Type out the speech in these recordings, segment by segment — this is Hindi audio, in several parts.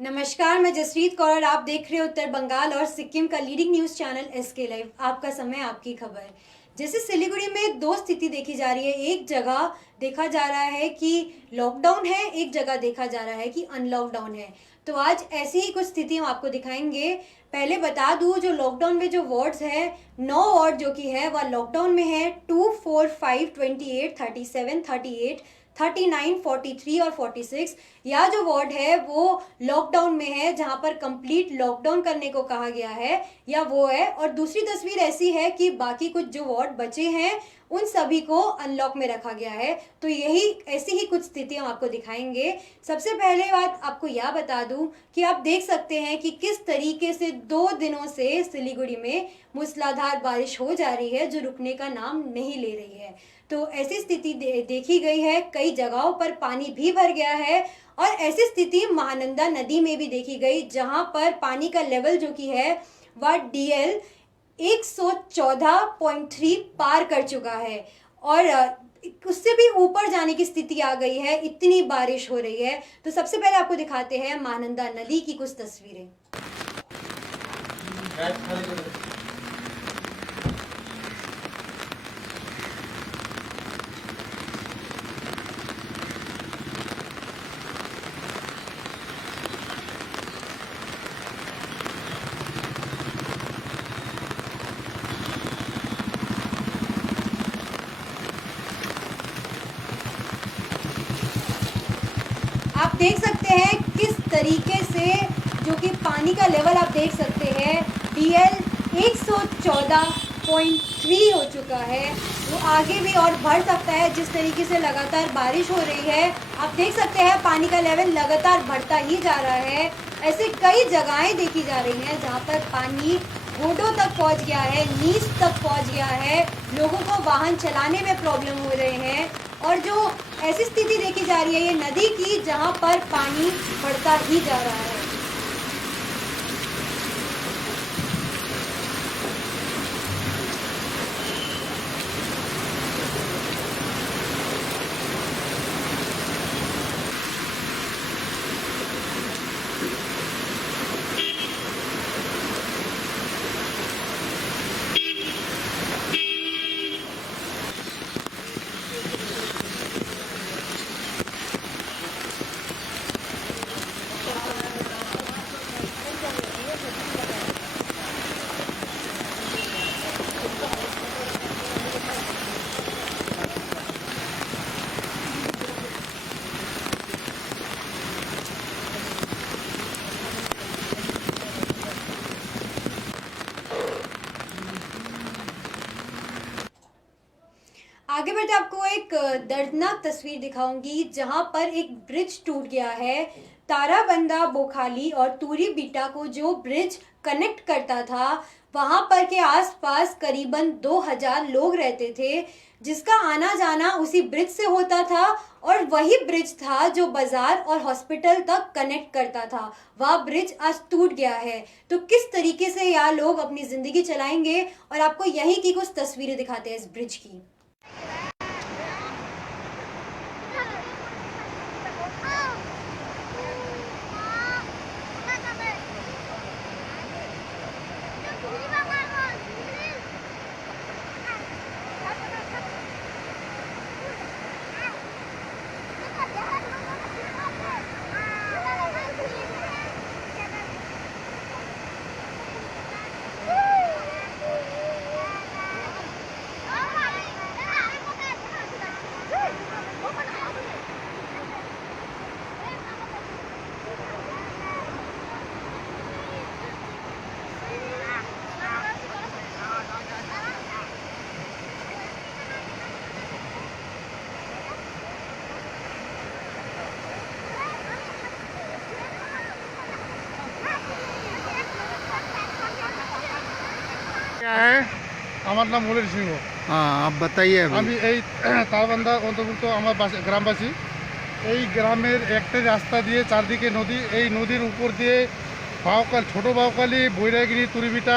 नमस्कार, मैं जसप्रीत कौर और आप देख रहे हो उत्तर बंगाल और सिक्किम का leading news channel SK live. आपका समय, आपकी खबर। जैसे सिलीगुड़ी में दो स्थिति देखी जा रही है। एक जगह देखा जा रहा है कि लॉकडाउन है, एक जगह देखा जा रहा है कि अनलॉकडाउन है। तो आज ऐसी ही कुछ स्थिति हम आपको दिखाएंगे। पहले बता दूं, जो लॉकडाउन में जो वार्ड्स है, 9 वार्ड जो कि है वह लॉकडाउन में है। 2, 4, 5, 28, 37, 38, 39, 43 और 46 या जो वार्ड है वो लॉकडाउन में है, जहां पर कंप्लीट लॉकडाउन करने को कहा गया है, या वो है। और दूसरी तस्वीर ऐसी है कि बाकी कुछ जो वार्ड बचे हैं उन सभी को अनलॉक में रखा गया है। तो यही ऐसी ही कुछ स्थिति हम आपको दिखाएंगे। सबसे पहले बात आपको यह बता दूं कि आप देख सकते हैं कि किस तरीके से 2 दिनों से सिलीगुड़ी में मूसलाधार बारिश हो जा रही है, जो रुकने का नाम नहीं ले रही है। तो ऐसी स्थिति देखी गई है। कई जगहों पर पानी भी भर गया है और ऐसी स्थिति महानंदा नदी में भी देखी गई, जहां पर पानी का लेवल जो कि है वह DL 114.3 पार कर चुका है और उससे भी ऊपर जाने की स्थिति आ गई है। इतनी बारिश हो रही है। तो सबसे पहले आपको दिखाते हैं महानंदा नदी की कुछ तस्वीरें। आप देख सकते हैं किस तरीके से जो कि पानी का लेवल आप देख सकते हैं DL 114.3 हो चुका है। वो आगे भी और बढ़ सकता है। जिस तरीके से लगातार बारिश हो रही है, आप देख सकते हैं पानी का लेवल लगातार बढ़ता ही जा रहा है। ऐसे कई जगहें देखी जा रही हैं जहां पर पानी घोटों तक पहुंच गया है, नीच तक पहुंच गया है। लोगों को वाहन चलाने में प्रॉब्लम हो रहे हैं और जो ऐसी स्थिति देखी जा रही है ये नदी की, जहां पर पानी बढ़ता ही जा रहा है। आगे बढ़ते आपको एक दर्दनाक तस्वीर दिखाऊंगी, जहां पर एक ब्रिज टूट गया है। ताराबंदा बोखाली और तूरी बीटा को जो ब्रिज कनेक्ट करता था, वहां पर के आसपास करीबन 2000 लोग रहते थे, जिसका आना जाना उसी ब्रिज से होता था। और वही ब्रिज था जो बाजार और हॉस्पिटल तक कनेक्ट करता था। वह ब्रिज आज टूट गया है। तो किस तरीके से यहाँ लोग अपनी जिंदगी चलाएंगे, और आपको यही की कुछ तस्वीरें दिखाते हैं इस ब्रिज की। क्या है? আমার নাম মুলের সিংহ। हाँ, आप बताइए अभी। আমি এই তালবান্ধা অন্তর্ভুক্ত আমার গ্রামবাসী। এই গ্রামের একটাই রাস্তা দিয়ে চারদিকে নদী। এই নদীর উপর দিয়ে বাউকাল, ছোটো বাউকালি, বৈরাগিরি, তুরিবিটা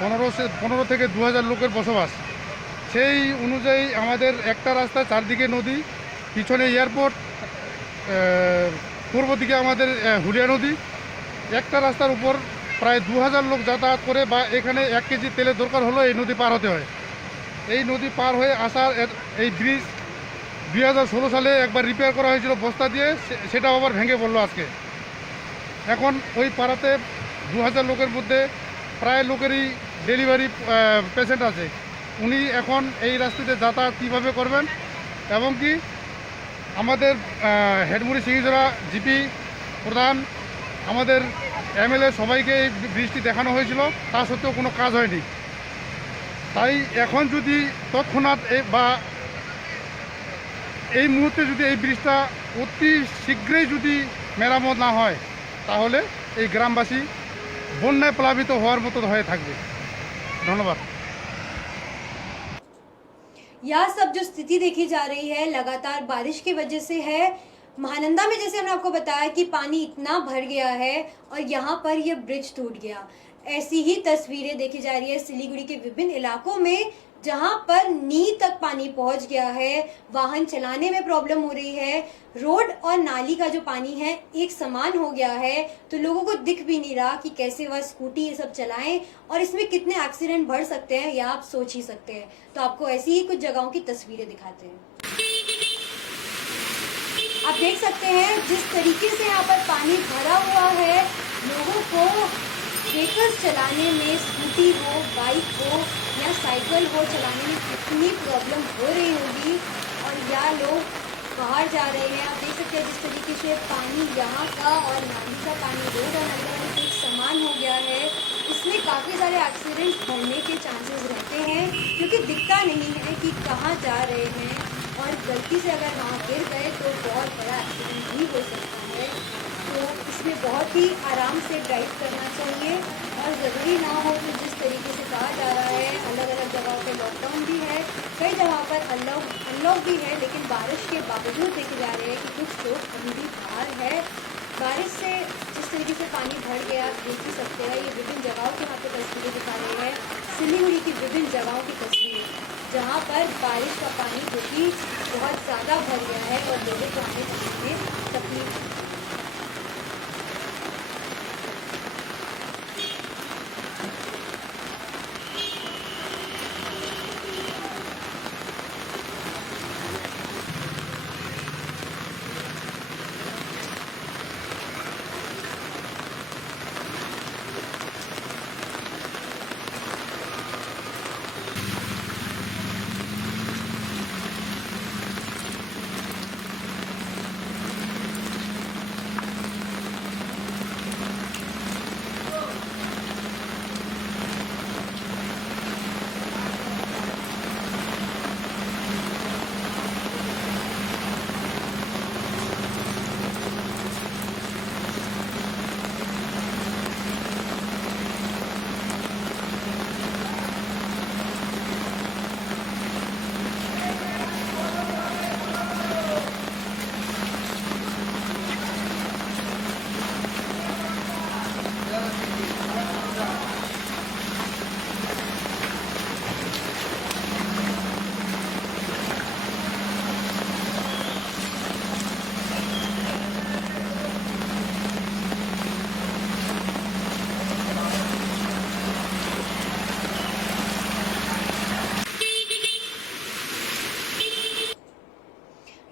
15 থেকে 2000 লোকের বসবাস। সেই অনুযায়ী আমাদের একটা রাস্তা, চারদিকে নদী, পিছনে এয়ারপোর্ট, পূর্ব দিকে আমাদের হুলিয়া নদী, একটা রাস্তার উপর প্রায় 2000 লোক যাতায়াত করে, বা এখানে 1 কেজি তেলের দরকার হলো এই নদী পার হতে হয়। এই নদী পার হয়ে আসার এই ব্রিজ 2016 সালে একবার রিপেয়ার করা হয়েছিল বস্তা দিয়ে, সেটাও আবার ভেঙে পড়লো আজকে। এখন ওই পাড়াতে 2000 লোকের মধ্যে প্রায় লোকেরই ডেলিভারি পেশেন্ট আছে। উনি এখন এই রাস্তাতে যাতায়াত কীভাবে করবেন, এবং কি আমাদের হেডমুড়ি সিংজরা জিপি প্রধান, আমাদের এমএলএ সবাইকে এই ব্রিজটি দেখানো হয়েছিল, তা সত্ত্বেও কোনো কাজ হয়নি। তাই এখন যদি তৎক্ষণাৎ বা এই মুহূর্তে যদি এই ব্রিজটা অতি শীঘ্রই যদি মেরামত না হয়, তাহলে এই গ্রামবাসী বন্যায় প্লাবিত হওয়ার মতো হয়ে থাকবে। ধন্যবাদ। यह सब जो स्थिति देखी जा रही है लगातार बारिश की वजह से है। महानंदा में जैसे हमने आपको बताया कि पानी इतना भर गया है और यहाँ पर यह ब्रिज टूट गया। ऐसी ही तस्वीरें देखी जा रही है सिलीगुड़ी के विभिन्न इलाकों में, जहां पर नी तक पानी पहुंच गया है, वाहन चलाने में प्रॉब्लम हो रही है, रोड और नाली का जो पानी है एक समान हो गया है, तो लोगों को दिख भी नहीं रहा कि कैसे वह स्कूटी ये सब चलाएं, और इसमें कितने एक्सीडेंट बढ़ सकते हैं यह आप सोच ही सकते हैं। तो आपको ऐसी ही कुछ जगहों की तस्वीरें दिखाते हैं। आप देख सकते हैं जिस तरीके से यहाँ पर पानी भरा हुआ है, लोगों को व्हीकल्स चलाने में, स्कूटी हो, बाइक हो या साइकिल हो, चलाने में कितनी प्रॉब्लम हो रही होगी। और या लोग बाहर जा रहे हैं, आप देख सकते हैं जिस तरीके से पानी यहाँ का और नाली का पानी रोड और नाली का एक समान हो गया है, इसमें काफ़ी सारे एक्सीडेंट होने के चांसेस रहते हैं, क्योंकि दिखता नहीं है कि कहाँ जा रहे हैं, और गलती से अगर वहाँ गिर गए तो बहुत बड़ा एक्सीडेंट भी हो सकता है। तो इसमें बहुत ही आराम से ड्राइव करना चाहिए, और ज़रूरी ना हो तो जिस तरीके से कहा जा रहा है, अलग अलग जगहों पे लॉकडाउन भी है, कई जगह पर अनलॉक भी है, लेकिन बारिश के बावजूद देखे जा रहे हैं कि कुछ लोग अभी भी बाहर है। बारिश से जिस तरीके से पानी भर गया आप देख ही सकते हैं। ये विभिन्न जगहों की यहाँ पे तस्वीरें दिखा रहे हैं, सिलीगुड़ी की विभिन्न जगहों की तस्वीरें, जहाँ पर बारिश का पानी जो कि बहुत ज़्यादा भर गया है और लोगों को आने जाने में तकलीफ है।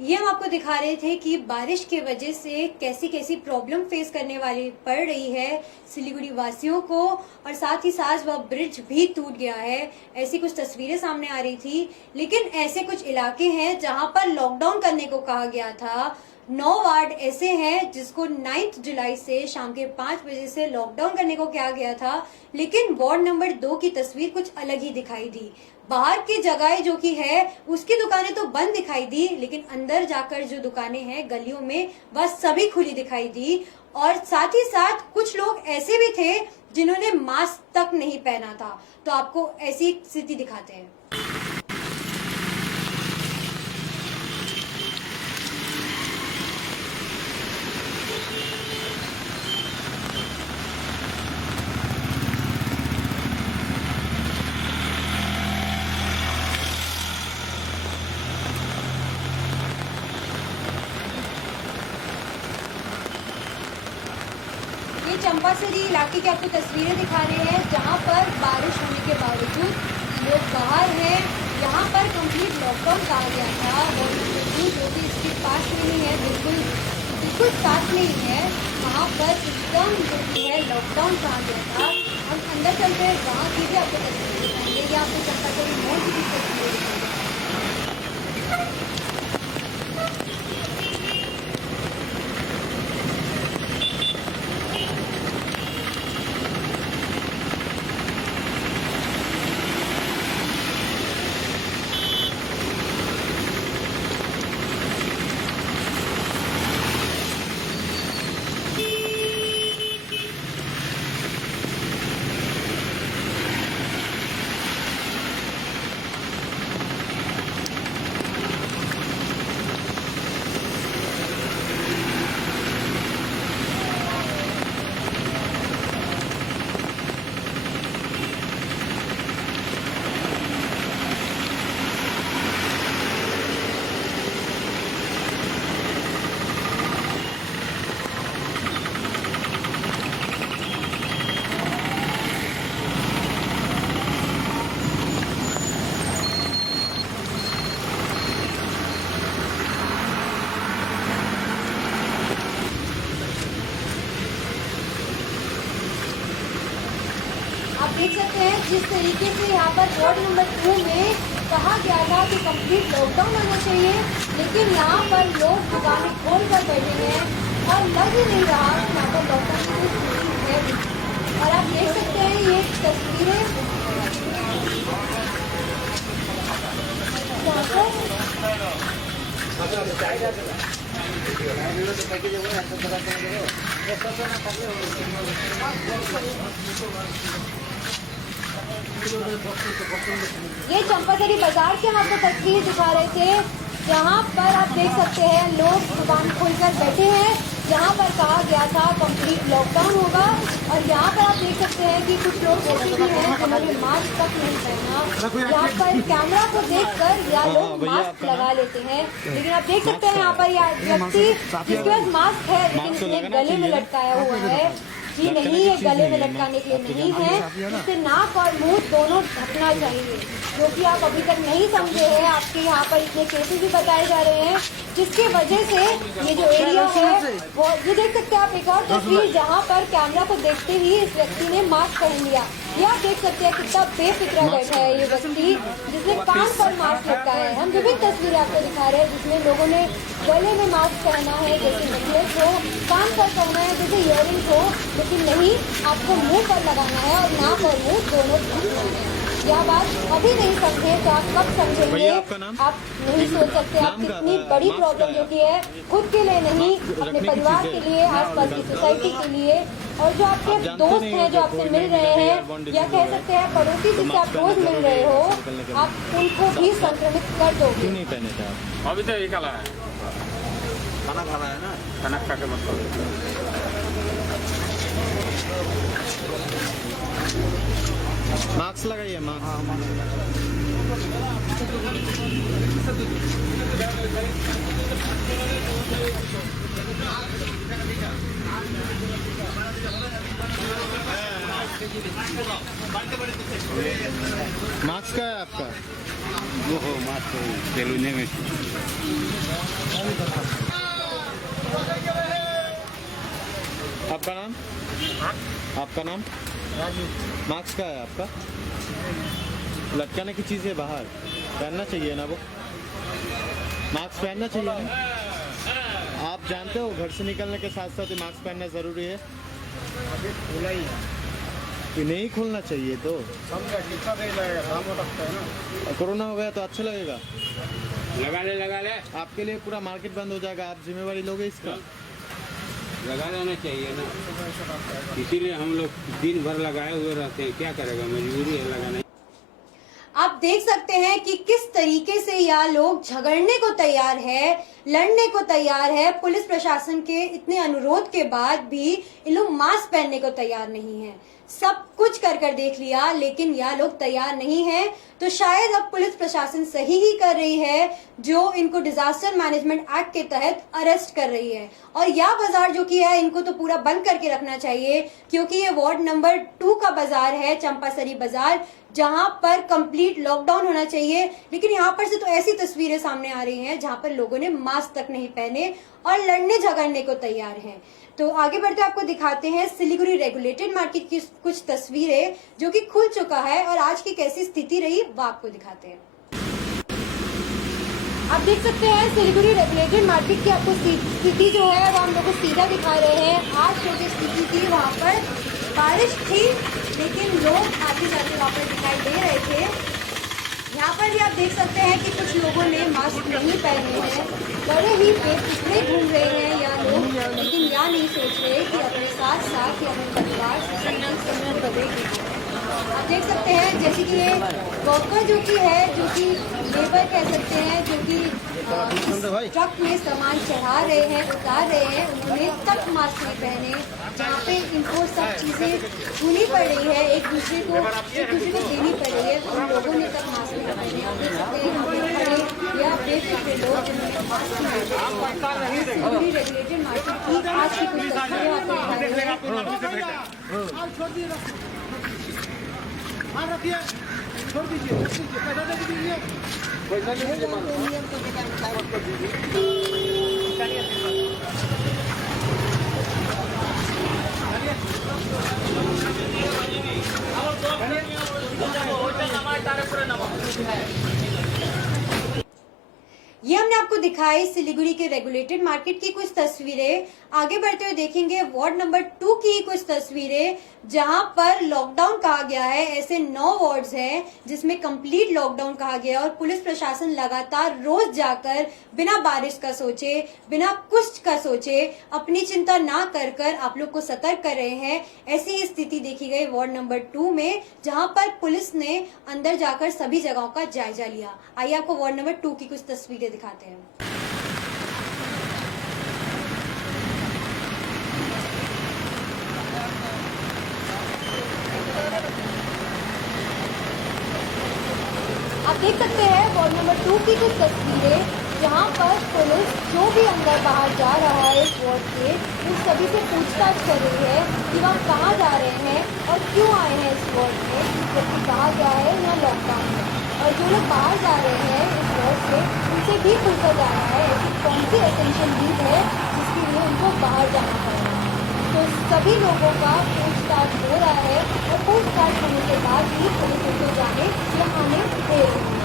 ये हम आपको दिखा रहे थे कि बारिश के वजह से कैसी कैसी प्रॉब्लम फेस करने वाली पड़ रही है सिलीगुड़ी वासियों को, और साथ ही साथ वह ब्रिज भी टूट गया है। ऐसी कुछ तस्वीरें सामने आ रही थी। लेकिन ऐसे कुछ इलाके हैं जहां पर लॉकडाउन करने को कहा गया था। 9 वार्ड ऐसे हैं जिसको 9 जुलाई से शाम के 5 बजे से लॉकडाउन करने को कहा गया था, लेकिन वार्ड नंबर 2 की तस्वीर कुछ अलग ही दिखाई दी। बाहर की जगह जो कि है उसकी दुकानें तो बंद दिखाई दी, लेकिन अंदर जाकर जो दुकानें हैं गलियों में वह सभी खुली दिखाई दी। और साथ ही साथ कुछ लोग ऐसे भी थे जिन्होंने मास्क तक नहीं पहना था। तो आपको ऐसी स्थिति दिखाते हैं। ये चंपासरी इलाके की आपको तस्वीरें दिखा रहे हैं, जहां पर बारिश होने के बावजूद लोग बाहर हैं। यहाँ पर कंप्लीट लॉकडाउन कहा गया था और जो कि इसके पास में ही है, बिल्कुल साथ में ही है, वहाँ पर एकदम जो कि है लॉकडाउन कहा गया था। हम अंदर चलते हैं, वहाँ की भी आपको तस्वीरें दिखाएंगे। ये आपको चंपासरी मोड़ की भी तस्वीरें दिखाएंगे। आप देख सकते हैं जिस तरीके से यहाँ पर वार्ड नंबर 2 में कहा गया था कि कंप्लीट लॉकडाउन होना चाहिए, लेकिन यहाँ पर लोग दुकानें खोल कर बैठे हैं और लग ही नहीं रहा कि यहाँ पर लॉकडाउन की कोई स्थिति है। और आप देख सकते हैं ये तस्वीरें ये चंपासरी बाजार से हम आपको तस्वीर दिखा रहे थे, जहाँ पर आप देख सकते हैं लोग दुकान खोलकर बैठे हैं। यहाँ पर कहा गया था कंप्लीट लॉकडाउन होगा और यहाँ पर आप देख सकते हैं कि कुछ लोग ऐसे भी हैं जिन्होंने मास्क तक नहीं पहना। यहाँ पर कैमरा को देखकर या लोग मास्क लगा लेते हैं, लेकिन आप देख सकते हैं यहाँ पर यह व्यक्ति जिसके पास मास्क है लेकिन इसने गले में लटकाया हुआ है। जी नहीं, ये गले में लटकाने के लिए नहीं है, इससे नाक और मुंह दोनों ढकना चाहिए, जो कि आप अभी तक नहीं समझे हैं। आपके यहाँ पर इतने केसेस भी बताए जा रहे हैं, जिसके वजह से ये जो एरिया है वो ये देख सकते हैं आप एक और तस्वीर, जहाँ पर कैमरा को देखते ही इस व्यक्ति ने मास्क पहन लिया। ये आप देख सकते हैं कितना बेफिक्रा बैठा है ये व्यक्ति, जिसने कान पर मास्क लटकाया है। हम विभिन्न तस्वीरें आपको दिखा रहे हैं जिसमें लोगों ने गले में मास्क पहना है, जैसे नेकलेस हो, कान पर पहना है जैसे इयररिंग्स हो, लेकिन नहीं, आपको मुंह पर लगाना है और नाक और मुंह दोनों ढकना है। यह बात अभी नहीं समझे तो आप कब समझेंगे? आप नहीं सोच सकते आप कितनी बड़ी प्रॉब्लम जो कि है, खुद के लिए नहीं, अपने परिवार के लिए, आसपास की सोसाइटी के लिए, और जो आपके दोस्त हैं जो आपसे मिल रहे हैं, या कह सकते हैं पड़ोसी जिससे आप रोज मिल रहे हो, आप उनको भी संक्रमित कर दोगे। नहीं पहने थे आप? अभी तो एक है, खाना खाना है ना, खाना खा के मतलब मास्क लगाइए, मास्क का है आपका? वो हो मास्क तेलुने में। आपका नाम? आपका नाम? मास्क का है आपका? लटकाने की चीज़ है बाहर, पहनना चाहिए ना वो, मास्क पहनना चाहिए ना। आप जानते हो घर से निकलने के साथ साथ मास्क पहनना ज़रूरी है। अभी खुला ही है, कि नहीं खोलना चाहिए तो समझा कितना नहीं लगेगा, दाम हो सकता है ना। कोरोना हो गया तो अच्छा लगेगा? लगा ले आपके लिए पूरा मार्केट बंद हो जाएगा, आप जिम्मेवारी लोगे इसका? लगा लेना चाहिए ना, इसीलिए हम लोग दिन भर लगाए हुए रहते हैं। क्या करेगा, मजबूरी है लगाना। आप देख सकते हैं कि किस तरीके से यह लोग झगड़ने को तैयार है, लड़ने को तैयार है। पुलिस प्रशासन के इतने अनुरोध के बाद भी इन लोग मास्क पहनने को तैयार नहीं है। सब कुछ कर देख लिया, लेकिन यह लोग तैयार नहीं है। तो शायद अब पुलिस प्रशासन सही ही कर रही है जो इनको डिजास्टर मैनेजमेंट एक्ट के तहत अरेस्ट कर रही है। और यह बाजार जो कि है, इनको तो पूरा बंद करके रखना चाहिए, क्योंकि ये वार्ड नंबर 2 का बाजार है, चंपासरी बाजार, जहां पर कंप्लीट लॉकडाउन होना चाहिए। लेकिन यहाँ पर से तो ऐसी तस्वीरें सामने आ रही हैं जहां पर लोगों ने मास्क तक नहीं पहने और लड़ने झगड़ने को तैयार हैं। तो आगे बढ़ते आपको दिखाते हैं सिलीगुड़ी रेगुलेटेड मार्केट की कुछ तस्वीरें जो कि खुल चुका है और आज की कैसी स्थिति रही वो आपको दिखाते हैं। आप देख सकते हैं सिलीगुड़ी रेगुलेटेड मार्केट की आपको स्थिति जो है वो हम लोग को सीधा दिखा रहे हैं। आज जो स्थिति थी वहाँ पर बारिश थी, लेकिन लोग आते जाते वहाँ पर दिखाई दे रहे थे। यहाँ पर भी आप देख सकते हैं कि कुछ लोगों ने मास्क नहीं पहने हैं, बड़े ही बेफिक्रे घूम रहे हैं यहाँ लोग, लेकिन यह नहीं सोच रहे कि अपने साथ साथ या अपने परिवार से बदलेगी। आप देख सकते हैं जैसे कि ये वर्कर जो कि है, जो कि लेबर कह सकते हैं, जो कि ट्रक में सामान चढ़ा रहे हैं, उतार रहे हैं, उन्होंने तक मास्क नहीं पहने। जहाँ पे इनको सब चीज़ें छूनी पड़ रही है, एक दूसरे को देनी पड़ रही है, उन लोगों ने तक मास्क नहीं पहने। आप देख सकते हैं या बेफिक्रे लोग जिन्होंने मास्क नहीं पहने। सिलीगुड़ी रेगुलेटेड मार्केट की आज की कुछ तस्वीरें आपको दिखा रहे हैं। छोड़ दीजिए, पैसा दे दीजिए, पैसा दे दीजिए। ये हमने आपको दिखाई सिलीगुड़ी के रेगुलेटेड मार्केट की कुछ तस्वीरें। आगे बढ़ते हुए देखेंगे वार्ड नंबर 2 की कुछ तस्वीरें, जहां पर लॉकडाउन कहा गया है। ऐसे 9 वार्ड्स हैं जिसमें कंप्लीट लॉकडाउन कहा गया है और पुलिस प्रशासन लगातार रोज जाकर बिना बारिश का सोचे, बिना कुछ का सोचे, अपनी चिंता ना कर आप लोग को सतर्क कर रहे हैं। ऐसी ही स्थिति देखी गई वार्ड नंबर 2 में, जहां पर पुलिस ने अंदर जाकर सभी जगहों का जायजा लिया। आइए आपको वार्ड नंबर 2 की कुछ तस्वीरें दिखाते हैं। आप देख सकते हैं वार्ड नंबर 2 की कुछ तस्वीरें, जहां पर पुलिस जो भी अंदर बाहर जा रहा है इस वार्ड के, उन सभी से पूछताछ कर रही है कि वह कहाँ जा रहे हैं और क्यों आए हैं इस वार्ड में, जबकि कहा गया है यहाँ लॉकडाउन है। और जो लोग बाहर जा रहे हैं इस वार्ड से, उनसे भी पूछा जा रहा है ऐसी कौन सी एसेंशियल नीड है जिसके लिए उनको बाहर जाना पड़ रहा है। तो सभी लोगों का पूछताछ हो रहा है और पूछताछ होने के बाद ही पुलिस उनको जाने या आने दे रही है।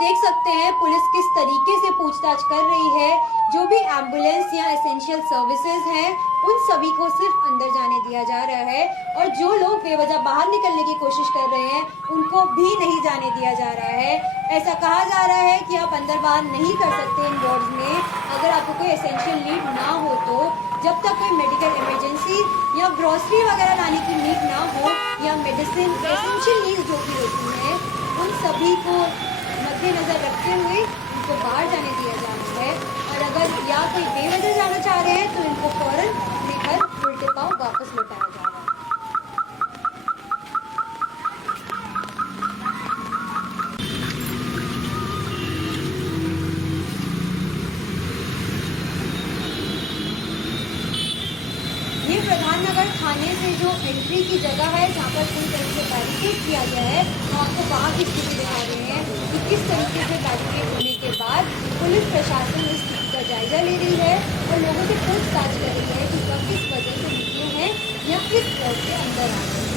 देख सकते हैं पुलिस किस तरीके से पूछताछ कर रही है। जो भी एम्बुलेंस या एसेंशियल सर्विसेज हैं, उन सभी को सिर्फ अंदर जाने दिया जा रहा है और जो लोग बेवजह बाहर निकलने की कोशिश कर रहे हैं उनको भी नहीं जाने दिया जा रहा है। ऐसा कहा जा रहा है कि आप अंदर बाहर नहीं कर सकते इन वार्ड्स में, अगर आपको कोई एसेंशियल नीड ना हो तो, जब तक कोई मेडिकल इमरजेंसी या ग्रोसरी वगैरह लाने की नीड ना हो या मेडिसिन एसेंशियल नीड जो भी होती हैं, उन सभी को मद्देनजर रखते हुए इनको बाहर जाने दिया जा रहा है। और अगर या कोई बेवजह जाना चाह रहे हैं तो इनको फौरन अपने घर उल्टे पांव वापस लौटाया जा रहा है। ये प्रधाननगर थाने से जो एंट्री की जगह है, जहाँ पर पूरी तरह से बैरिकेड किया गया है, तो आपको वहाँ की स्थिति दिखा रहे हैं कि किस तरीके से बैरिकेड होने के बाद पुलिस प्रशासन इस स्थिति का जायजा और लोगों से पूछताछ कर रही है कि वह किस वजह से निकले हैं या किस वजह से अंदर आ गए।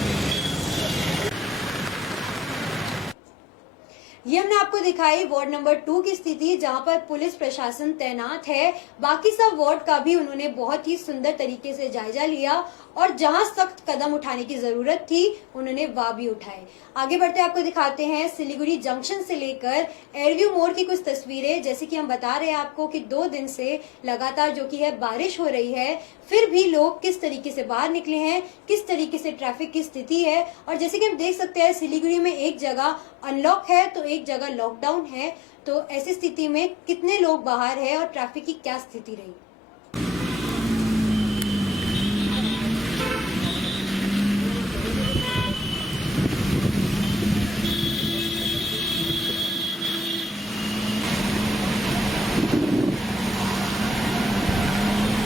ये हमने आपको दिखाई वार्ड नंबर 2 की स्थिति, जहां पर पुलिस प्रशासन तैनात है। बाकी सब वार्ड का भी उन्होंने बहुत ही सुंदर तरीके से जायजा लिया और जहां सख्त कदम उठाने की जरूरत थी उन्होंने वह भी उठाए। आगे बढ़ते आपको दिखाते हैं सिलीगुड़ी जंक्शन से लेकर एयरव्यू मोड़ की कुछ तस्वीरें। जैसे कि हम बता रहे हैं आपको कि 2 दिन से लगातार जो कि है बारिश हो रही है, फिर भी लोग किस तरीके से बाहर निकले हैं, किस तरीके से ट्रैफिक की स्थिति है। और जैसे कि हम देख सकते हैं सिलीगुड़ी में एक जगह अनलॉक है तो एक जगह लॉकडाउन है, तो ऐसी स्थिति में कितने लोग बाहर है और ट्रैफिक की क्या स्थिति रही।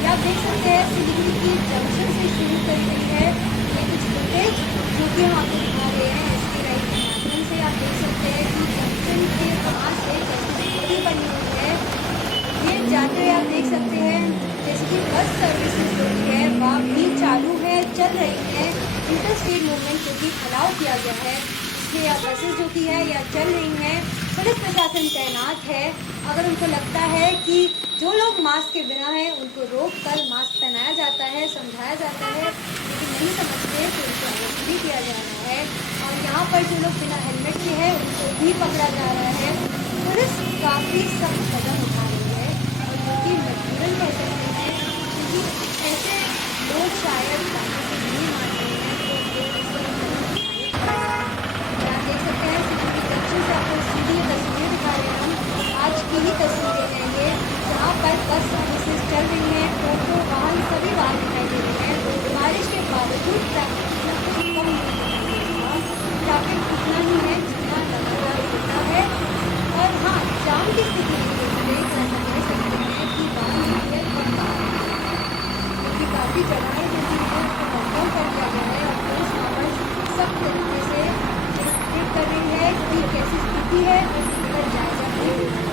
आप देख सकते हैं सिलीगुड़ी की जंक्शन से शुरू करी गई है ये कुछ फुटेज जो कि हम आपको दिखा रहे हैं इसके राइट के माध्यम से। आप देख सकते हैं कि जंक्शन के पास एक स्थिति बनी हुई है, ये जाते हुए आप देख सकते हैं जैसे कि बस सर्विसेज जो है वह भी चालू है, चल रही है। इंटरस्टेट मूवमेंट जो कि अलाउ किया गया है, इसलिए अब बसेज जो कि है या चल रही हैं। पुलिस प्रशासन तैनात है। अगर उनको लगता है कि जो लोग मास्क के बिना हैं उनको रोक कर मास्क पहनाया जाता है, समझाया जाता है, लेकिन नहीं समझते तो उनको अरेस्ट भी किया जा रहा है। और यहाँ पर जो लोग बिना हेलमेट के हैं उनको भी पकड़ा जा रहा है। पुलिस काफ़ी सख्त कदम उठा रही है और जो कि मजबूरन कह सकते हैं, क्योंकि ऐसे लोग शायद बातों से नहीं मान रहे हैं तो लोग इसको आप देख सकते हैं सिलीगुड़ी जंक्शन से आपको सीधी तस्वीरें दिखा रहे हैं हम। आज की ही तस्वीरें हैं ये, जहाँ पर बस सर्विसेज चल रही हैं, ऑटो वाहन सभी वाहन दिखाई दे रहे हैं। बारिश के बावजूद ट्रैफिक इतना कुछ कम नहीं है, ट्रैफिक उतना ही है जितना लगातार होता है। और हाँ, जाम की स्थिति देख ऐसा कह सकते हैं कि वाहन जो है कम आ रहे हैं, क्योंकि काफ़ी जगहें जो कि है लॉकडाउन कर दिया गया है और पुलिस वहाँ पर सख्त तरीके से चेक कर रही है कि कैसी स्थिति है और उसका जायजा भी ले रही है।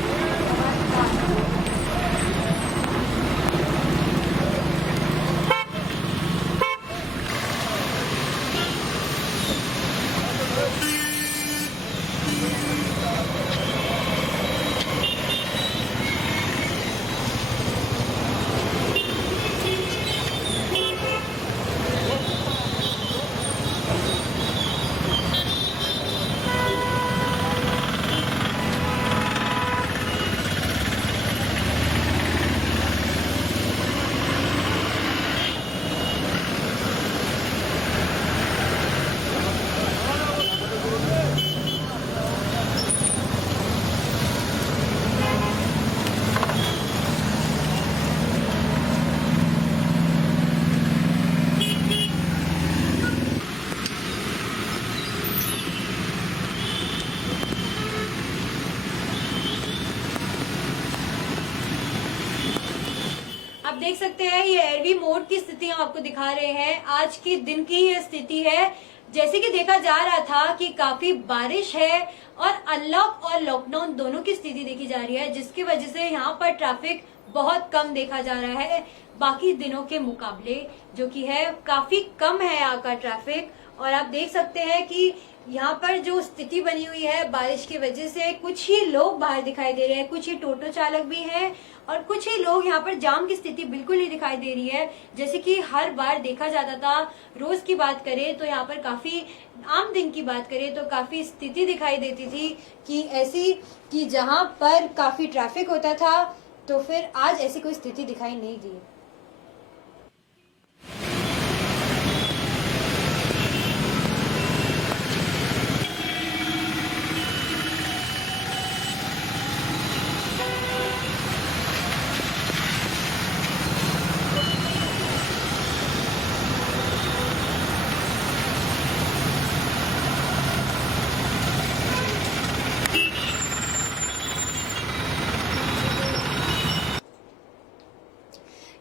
आप देख सकते हैं ये एयरवी मोड़ की स्थिति हम आपको दिखा रहे हैं। आज की दिन की ये स्थिति है। जैसे कि देखा जा रहा था कि काफी बारिश है और अनलॉक और लॉकडाउन दोनों की स्थिति देखी जा रही है, जिसकी वजह से यहाँ पर ट्रैफिक बहुत कम देखा जा रहा है बाकी दिनों के मुकाबले, जो कि है काफी कम है यहाँ का ट्रैफिक। और आप देख सकते हैं कि यहाँ पर जो स्थिति बनी हुई है बारिश की वजह से कुछ ही लोग बाहर दिखाई दे रहे हैं, कुछ ही टोटो चालक भी हैं और कुछ ही लोग। यहाँ पर जाम की स्थिति बिल्कुल नहीं दिखाई दे रही है जैसे कि हर बार देखा जाता था। रोज की बात करें तो यहाँ पर काफी आम दिन की बात करें तो काफी स्थिति दिखाई देती थी कि ऐसी कि जहाँ पर काफी ट्रैफिक होता था, तो फिर आज ऐसी कोई स्थिति दिखाई नहीं दी।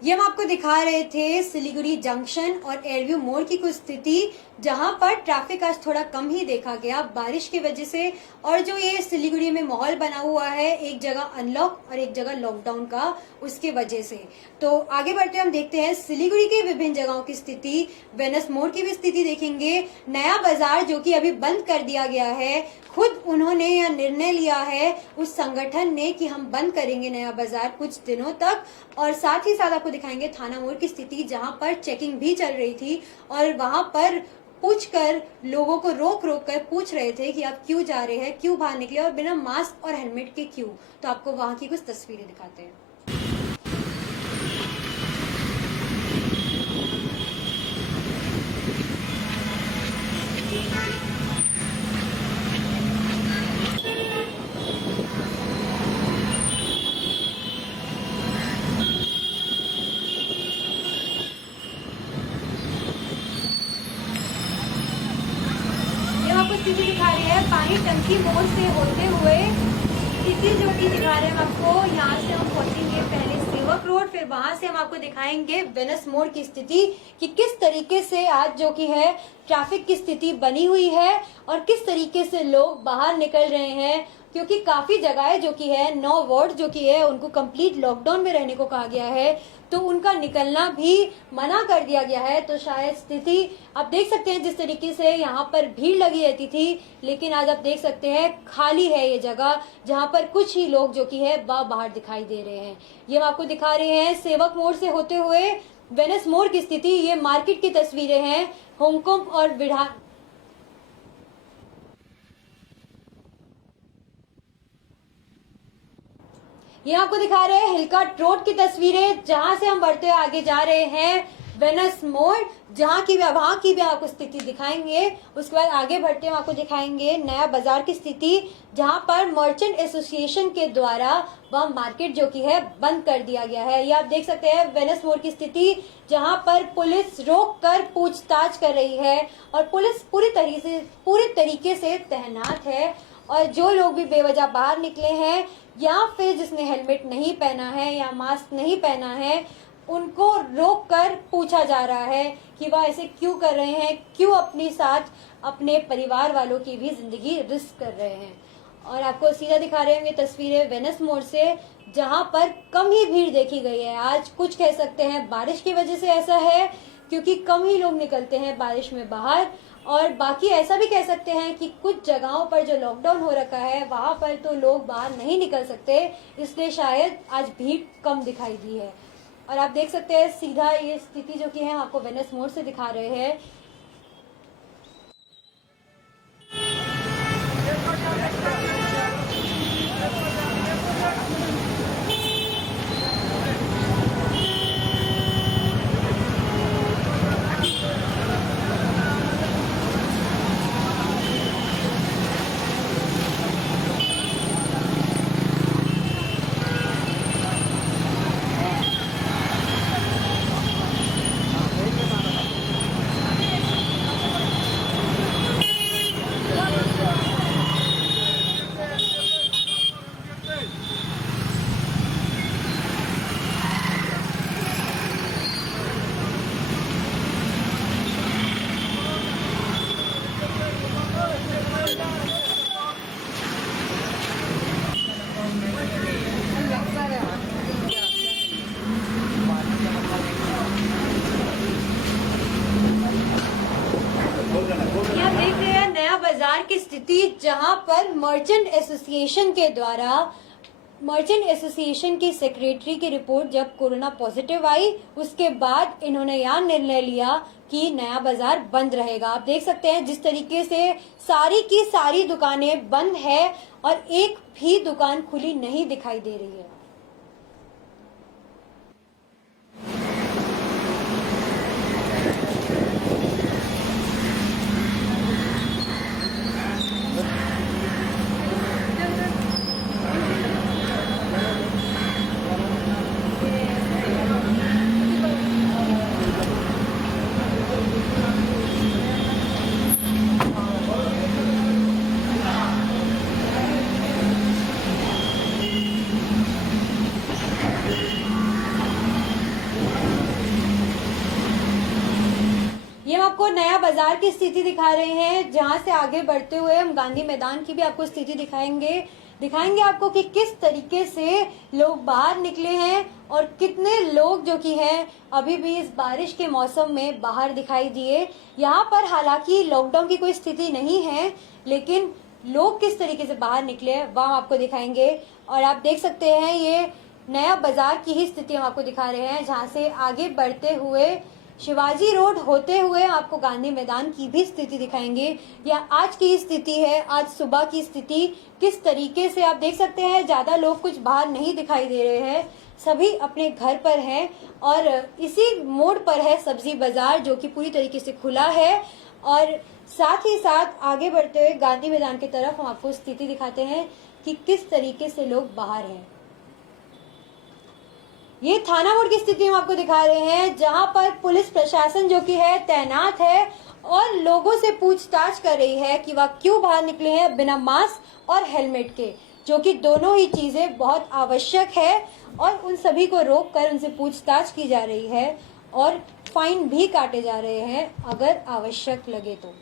ये हम आपको दिखा रहे थे सिलीगुड़ी जंक्शन और एयरव्यू मोड़ की कुछ स्थिति, जहां पर ट्रैफिक आज थोड़ा कम ही देखा गया बारिश की वजह से। और जो ये सिलीगुड़ी में माहौल बना हुआ है, एक जगह अनलॉक और एक जगह लॉकडाउन का, उसके वजह से। तो आगे बढ़ते हम देखते हैं सिलीगुड़ी के विभिन्न जगहों की स्थिति। वेनस मोड़ की भी स्थिति देखेंगे। नया बाजार जो कि अभी बंद कर दिया गया है, खुद उन्होंने यह निर्णय लिया है उस संगठन ने कि हम बंद करेंगे नया बाजार कुछ दिनों तक। और साथ ही साथ आपको दिखाएंगे थाना मोड़ की स्थिति, जहां पर चेकिंग भी चल रही थी और वहां पर पूछकर लोगों को रोक कर पूछ रहे थे कि आप क्यों जा रहे हैं, क्यों बाहर निकले और बिना मास्क और हेलमेट के क्यों। तो आपको वहां की कुछ तस्वीरें दिखाते हैं। आपको स्थिति दिखा रही है पानी टंकी मोड़ से होते हुए, स्थिति जो कि दिखा रहे हैं हम आपको। यहाँ से हम पहुंचेंगे पहले सेवक रोड, फिर वहां से हम आपको दिखाएंगे वेनस मोड़ की स्थिति कि किस तरीके से आज जो कि है ट्रैफिक की स्थिति बनी हुई है और किस तरीके से लोग बाहर निकल रहे हैं, क्योंकि काफी जगह जो कि है 9 वार्ड जो कि है उनको कंप्लीट लॉकडाउन में रहने को कहा गया है, तो उनका निकलना भी मना कर दिया गया है। तो शायद स्थिति आप देख सकते हैं जिस तरीके से यहाँ पर भीड़ लगी रहती थी, लेकिन आज आप देख सकते हैं खाली है ये जगह, जहाँ पर कुछ ही लोग जो कि है बाहर दिखाई दे रहे हैं। ये हम आपको दिखा रहे हैं सेवक मोड़ से होते हुए वेनस मोड़ की स्थिति। ये मार्केट की तस्वीरें हैं। हांगकांग और बिढ़ा ये आपको दिखा रहे हैं हिलकाट रोड की तस्वीरें, जहां से हम बढ़ते हुए आगे जा रहे हैं वेनस मोड़, वहां की भी आपको स्थिति दिखाएंगे। उसके बाद आगे बढ़ते हुए आपको दिखाएंगे नया बाजार की स्थिति, जहां पर मर्चेंट एसोसिएशन के द्वारा वह मार्केट जो कि है बंद कर दिया गया है। ये आप देख सकते हैं वेनस मोड़ की स्थिति, जहां पर पुलिस रोक कर पूछताछ कर रही है और पुलिस पूरी तरीके से तैनात है। और जो लोग भी बेवजह बाहर निकले हैं या फिर जिसने हेलमेट नहीं पहना है या मास्क नहीं पहना है, उनको रोक कर पूछा जा रहा है कि वह ऐसे क्यों कर रहे हैं, क्यों अपने साथ अपने परिवार वालों की भी जिंदगी रिस्क कर रहे हैं। और आपको सीधा दिखा रहे हैं ये तस्वीरें वेनस मोड़ से, जहां पर कम ही भीड़ देखी गई है। आज कुछ कह सकते हैं बारिश की वजह से ऐसा है, क्योंकि कम ही लोग निकलते हैं बारिश में बाहर, और बाकी ऐसा भी कह सकते हैं कि कुछ जगहों पर जो लॉकडाउन हो रखा है वहां पर तो लोग बाहर नहीं निकल सकते, इसलिए शायद आज भीड़ कम दिखाई दी है। और आप देख सकते हैं सीधा ये स्थिति जो कि है आपको वेनस मोड़ से दिखा रहे हैं। बाजार की स्थिति, जहां पर मर्चेंट एसोसिएशन की सेक्रेटरी की रिपोर्ट जब कोरोना पॉजिटिव आई, उसके बाद इन्होंने यह निर्णय लिया कि नया बाजार बंद रहेगा। आप देख सकते हैं जिस तरीके से सारी की सारी दुकानें बंद है और एक भी दुकान खुली नहीं दिखाई दे रही है। आपको नया बाजार की स्थिति दिखा रहे हैं, जहां से आगे बढ़ते हुए हम गांधी मैदान की भी आपको स्थिति दिखाएंगे आपको कि किस तरीके से लोग बाहर निकले हैं और कितने लोग जो कि हैं अभी भी इस बारिश के मौसम में बाहर दिखाई दिए। यहाँ पर हालांकि लॉकडाउन की कोई स्थिति नहीं है, लेकिन लोग किस तरीके से बाहर निकले वह हम आपको दिखाएंगे। और आप देख सकते हैं ये नया बाजार की ही स्थिति हम आपको दिखा रहे हैं, जहां से आगे बढ़ते हुए शिवाजी रोड होते हुए आपको गांधी मैदान की भी स्थिति दिखाएंगे। यह आज की स्थिति है, आज सुबह की स्थिति किस तरीके से आप देख सकते हैं। ज्यादा लोग कुछ बाहर नहीं दिखाई दे रहे हैं, सभी अपने घर पर हैं और इसी मोड़ पर है सब्जी बाजार जो कि पूरी तरीके से खुला है। और साथ ही साथ आगे बढ़ते हुए गांधी मैदान की तरफ हम आपको स्थिति दिखाते हैं कि किस तरीके से लोग बाहर हैं। ये थाना मोड़ की स्थिति हम आपको दिखा रहे हैं, जहां पर पुलिस प्रशासन जो कि है तैनात है और लोगों से पूछताछ कर रही है कि वह क्यों बाहर निकले हैं बिना मास्क और हेलमेट के, जो कि दोनों ही चीजें बहुत आवश्यक है। और उन सभी को रोककर उनसे पूछताछ की जा रही है और फाइन भी काटे जा रहे हैं अगर आवश्यक लगे तो।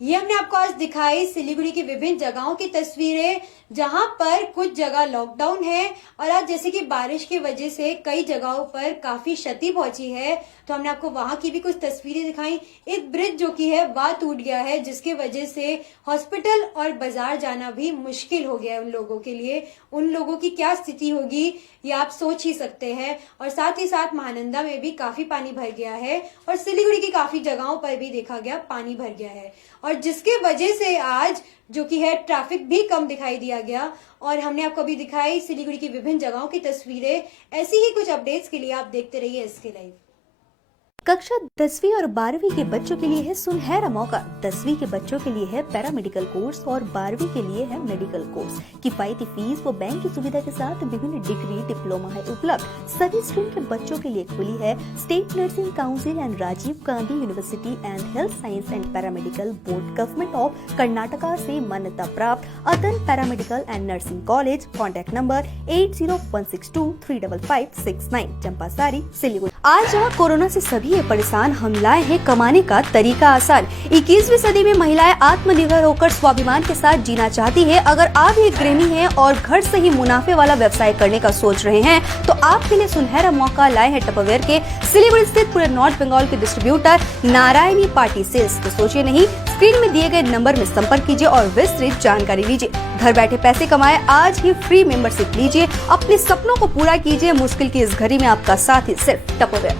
ये हमने आपको आज दिखाई सिलीगुड़ी की विभिन्न जगहों की तस्वीरें, जहां पर कुछ जगह लॉकडाउन है और आज जैसे कि बारिश की वजह से कई जगहों पर काफी क्षति पहुंची है, तो हमने आपको वहां की भी कुछ तस्वीरें दिखाई। एक ब्रिज जो कि है वह टूट गया है, जिसकी वजह से हॉस्पिटल और बाजार जाना भी मुश्किल हो गया है उन लोगों के लिए। उन लोगों की क्या स्थिति होगी ये आप सोच ही सकते हैं। और साथ ही साथ महानंदा में भी काफी पानी भर गया है और सिलीगुड़ी की काफी जगहों पर भी देखा गया पानी भर गया है, और जिसके वजह से आज जो कि है ट्रैफिक भी कम दिखाई दिया गया। और हमने आपको अभी दिखाई सिलीगुड़ी की विभिन्न जगहों की तस्वीरें। ऐसी ही कुछ अपडेट्स के लिए आप देखते रहिए एसके लाइव। कक्षा 10वीं और 12वीं के बच्चों के लिए है सुनहरा मौका। 10वीं के बच्चों के लिए है पैरामेडिकल कोर्स और 12वीं के लिए है मेडिकल कोर्स। किफायती फीस व बैंक की सुविधा के साथ विभिन्न डिग्री डिप्लोमा है उपलब्ध। सभी स्ट्रीम के बच्चों के लिए खुली है state nursing council and Rajiv Gandhi university and health science and paramedical board government of Karnataka से मान्यता प्राप्त Adan paramedical and nursing college. Contact number 8016235569 Champasari Siliguri. आज जहाँ कोरोना से सभी परेशान, हम लाए हैं कमाने का तरीका आसान। 21वीं सदी में महिलाएं आत्मनिर्भर होकर स्वाभिमान के साथ जीना चाहती है। अगर आप एक गृहिणी हैं और घर से ही मुनाफे वाला व्यवसाय करने का सोच रहे हैं, तो आपके लिए सुनहरा मौका लाए हैं टपरवेयर के सिलीगुड़ी स्थित पूरे नॉर्थ बंगाल के डिस्ट्रीब्यूटर नारायणी पार्टी सेल्स। तो सोचिए नहीं, स्क्रीन में दिए गए नंबर में संपर्क कीजिए और विस्तृत जानकारी लीजिए। घर बैठे पैसे कमाए, आज ही फ्री मेंबरशिप लीजिए, अपने सपनों को पूरा कीजिए। मुश्किल की इस घड़ी में आपका साथ ही सिर्फ टपरवेयर।